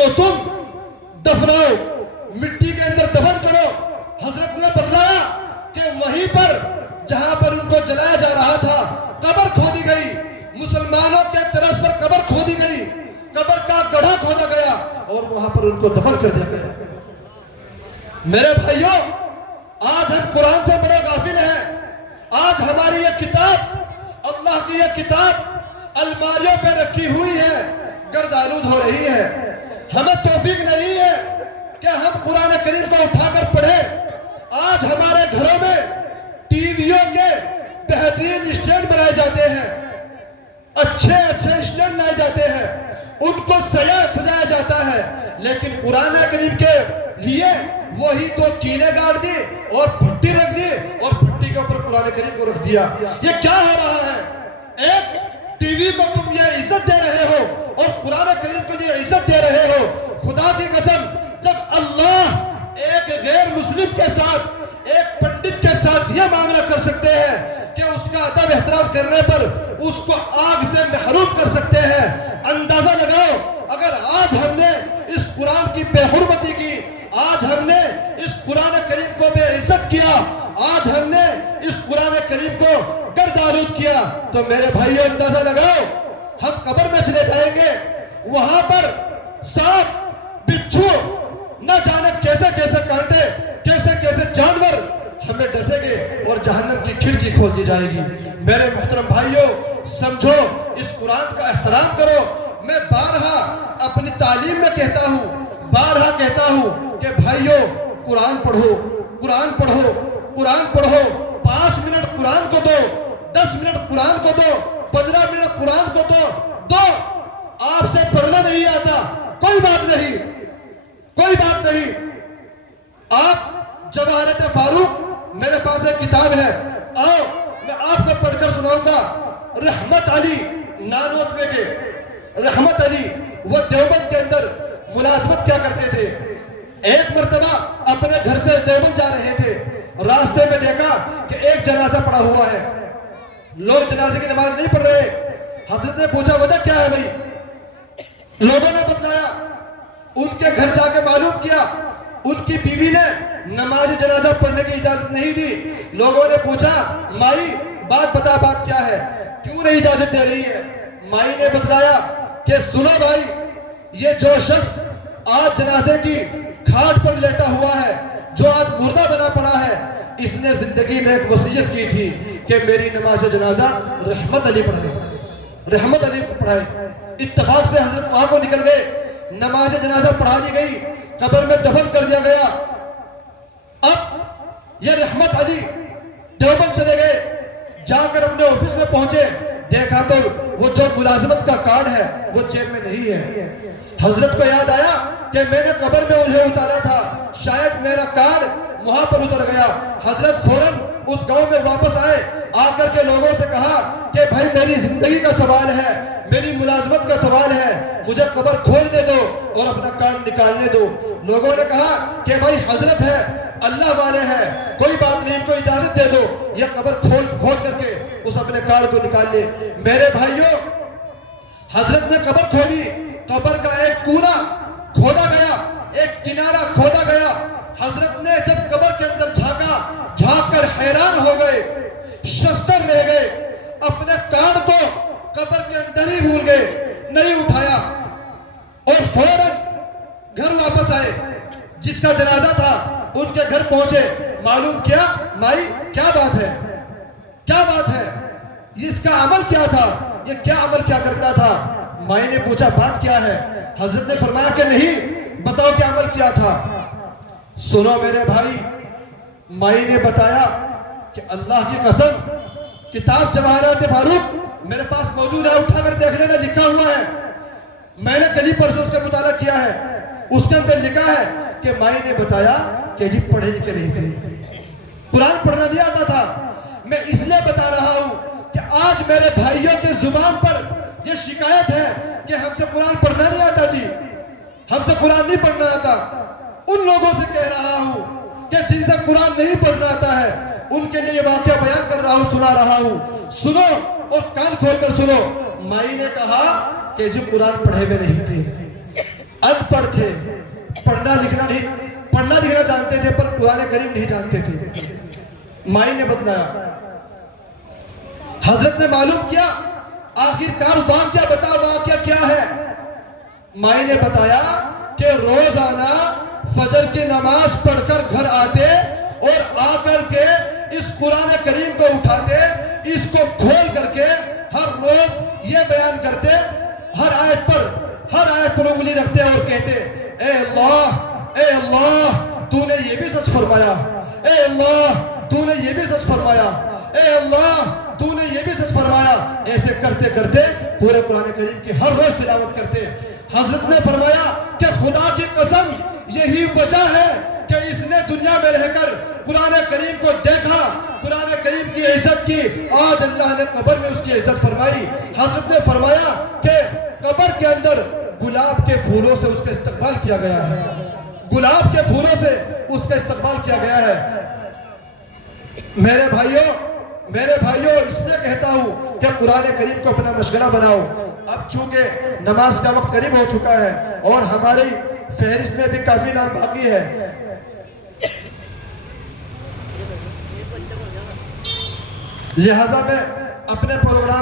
کو تم دفناؤ, مٹی کے اندر دفن کرو. حضرت نے بتلایا کہ وہیں پر جہاں پر ان کو جلایا جا رہا تھا قبر کھودی گئی, مسلمانوں کے طرز پر قبر کھودی گئی, قبر کا گڑھا کھودا گیا اور وہاں پر ان کو دفن کر دیا گیا. میرے بھائیوں, آج ہم قرآن سے بڑے غافل ہیں. آج ہماری یہ کتاب, اللہ کی یہ کتاب الماریوں پہ رکھی ہوئی ہے, گرد آلود ہو رہی ہے. ہمیں توفیق نہیں ہے کہ ہم قرآن کریم کو اٹھا کر پڑھیں. آج ہمارے گھروں میں ٹی ویوں کے بہترین اسٹینڈ بنائے جاتے ہیں, اچھے اسٹینڈ لائے جاتے ہیں, ان کو سجایا جاتا ہے, لیکن قرآن کریم کے لیے وہی تو کیلے گاڑ دی اور بھٹی رکھ دی اور بھٹی کے اوپر قرآن کریم کو رکھ دیا. یہ کیا ہو رہا ہے؟ ایک ٹی وی کو تم یہ عزت دے رہے ہو اور قرآن کریم کو یہ عزت دے رہے ہو. خدا کی قسم, جب اللہ ایک غیر مسلم کے ساتھ, ایک پنڈت کے ساتھ یہ معاملہ کر سکتے ہیں کہ اس کا ادب احترام کرنے پر اس کو آگ سے محروم کر سکتے ہیں, اندازہ لگاؤ اگر آج ہم نے اس قرآن کی بے حرمتی کی, آج ہم نے اس قرآن کریم کو بے عزت کیا, آج ہم نے اس قرآن کریم کو گرد آلود کیا, تو میرے بھائیوں اندازہ لگاؤ ہم قبر میں چلے جائیں گے, وہاں پر سانپ, بچھو, نہ جانے کیسے کیسے کانٹے, کیسے کیسے جانور ہمیں ڈسیں گے اور جہنم کی کھڑکی کھول دی جائے گی. میرے محترم بھائیوں, سمجھو, اس قرآن کا احترام کرو. میں بارہا اپنی تعلیم میں کہتا ہوں, بارہا کہتا ہوں کہ بھائیوں قرآن پڑھو, قرآن پڑھو, قرآن پڑھو. 5 منٹ قرآن کو دو, 10 منٹ قرآن کو دو, 15 منٹ قرآن کو دو. آپ سے پڑھنا نہیں آتا, کوئی بات نہیں, کوئی بات نہیں. آپ جواہرات فاروق, میرے پاس ایک کتاب ہے, آؤ میں آپ کو پڑھ کر سناؤں گا. رحمت علی نانوتوے کے, رحمت علی وہ دیوبند کے اندر ملازمت کیا کرتے تھے. ایک مرتبہ اپنے گھر سے دیوبند جا رہے تھے, راستے میں دیکھا کہ ایک جنازہ پڑا ہوا ہے, لوگ جنازے کی نماز نہیں پڑھ رہے. حضرت نے پوچھا وجہ کیا ہے بھائی؟ لوگوں نے بتلایا, ان کے گھر جا کے معلوم کیا, ان کی بیوی نے نماز جنازہ پڑھنے کی اجازت نہیں دی. لوگوں نے پوچھا مائی بات بتا, بات کیا ہے, کیوں نہیں اجازت دے رہی ہے؟ مائی نے بتلایا کہ سنو بھائی, یہ جو شخص آج جنازے کی کھاٹ پر لیٹا ہوا ہے, جو آج مردہ بنا پڑا ہے, اس نے زندگی میں ایک وصیت کی تھی کہ میری نماز جنازہ رحمت علی پڑھائے, رحمت علی پڑھائے. اتفاق سے حضرت وہاں کو نکل گئے, نماز جنازہ پڑھا دی گئی, قبر میں دفن کر دیا گیا. اب یہ رحمت علی دیوبند چلے گئے, جا کر اپنے آفس میں پہنچے, دیکھا تو وہ جو ملازمت کا کارڈ ہے وہ جیب میں نہیں ہے. حضرت کو یاد آیا کہ میں نے قبر میں انہیں اتارا تھا, شاید میرا کارڈ وہاں پر اتر گیا. حضرت فوراً اس گاؤں میں واپس آئے, آ کر کے لوگوں سے کہا کہ بھائی میری زندگی کا سوال ہے, میری ملازمت کا سوال ہے, مجھے قبر کھولنے دو اور اپنا کارڈ نکالنے دو. لوگوں نے کہا کہ بھائی حضرت ہے, اللہ والے ہیں, کوئی بات نہیں, کو اجازت دے دو, یہ قبر کھول کر کے اس اپنے کارڈ کو نکال لے. میرے بھائیوں, حضرت نے قبر کھولی, قبر کا ایک کونا کھودا گیا, ایک کنارہ کھودا گیا. حضرت نے جب قبر کے اندر جھانکا, جھانک کر حیران ہو گئے, شفتر رہ گئے, اپنے کارڈ کو قبر کے اندر ہی بھول گئے, نہیں اٹھایا اور فوراً گھر واپس آئے. جس کا جنازہ تھا ان کے گھر پہنچے, معلوم کیا مائی کیا بات ہے, کیا بات ہے, اس کا عمل کیا تھا, یہ کیا عمل کیا کرتا تھا. مائی نے پوچھا بات کیا ہے؟ حضرت نے فرمایا کہ نہیں, بتاؤ کیا عمل کیا تھا. سنو میرے بھائی, مائی نے بتایا کہ اللہ کی قسم, کتاب جواہرات فاروق میرے پاس موجود ہے, اٹھا کر دیکھ لینا, لکھا ہوا ہے, میں نے کل ہی پرسوں اس کا مطالعہ کیا ہے. اس کے اندر لکھا ہے کہ مائی نے بتایا کہ جی پڑھے لکھے نہیں تھے, قرآن پڑھنا نہیں آتا تھا. میں اس لیے بتا رہا ہوں کہ آج میرے بھائیوں کے زبان پر یہ شکایت ہے کہ ہم سے قرآن پڑھنا نہیں آتا جی, ہم سے قرآن نہیں پڑھنا آتا. ان لوگوں سے کہہ رہا ہوں کہ جن سے قرآن نہیں پڑھنا آتا ہے, ان کے لیے یہ واقعہ بیان کر رہا ہوں, سنا رہا ہوں, سنو اور کان کھول کر سنو. مائی نے کہا کہ جو قرآن پڑھے ہوئے نہیں تھے, ان پڑھ تھے، پڑھنا لکھنا جانتے تھے پر قرآن کریم نہیں جانتے تھے۔ مائی نے بتلایا، حضرت نے معلوم کیا آخر کار واقعہ بتا، واقعہ کیا ہے؟ مائی نے بتایا کہ روزانہ فجر کی نماز پڑھ کر گھر آتے اور آ کر کے اس قرآن کریم کو اٹھاتے، اس کو کھول کر کے ہر روز یہ بیان کرتے، ہر آیت پر انگلی رکھتے اور کہتے، اے اللہ تو نے یہ بھی سچ فرمایا، اے اللہ تو نے یہ بھی سچ فرمایا، اے اللہ تو نے یہ بھی سچ فرمایا۔ ایسے کرتے کرتے پورے قرآن کریم کی ہر روز تلاوت کرتے۔ حضرت نے فرمایا کہ خدا کی قسم یہی وجہ ہے کہ اس نے دنیا میں رہ کر قرآن کریم کو دیکھا، قرآن کریم کی عزت کی، آج اللہ نے قبر میں اس کی عزت فرمائی۔ حضرت نے فرمایا کہ قبر کے اندر گلاب کے پھولوں سے اس کا استقبال کیا گیا ہے، گلاب کے پھولوں سے اس کا استقبال کیا گیا ہے۔ میرے بھائیوں اس لیے کہتا ہوں کہ قرآن کریم کو اپنا مشغلہ بناؤ۔ اب چونکہ نماز کا وقت قریب ہو چکا ہے اور ہماری فہرست میں بھی کافی نام باقی ہے، لہذا میں اپنے پروگرام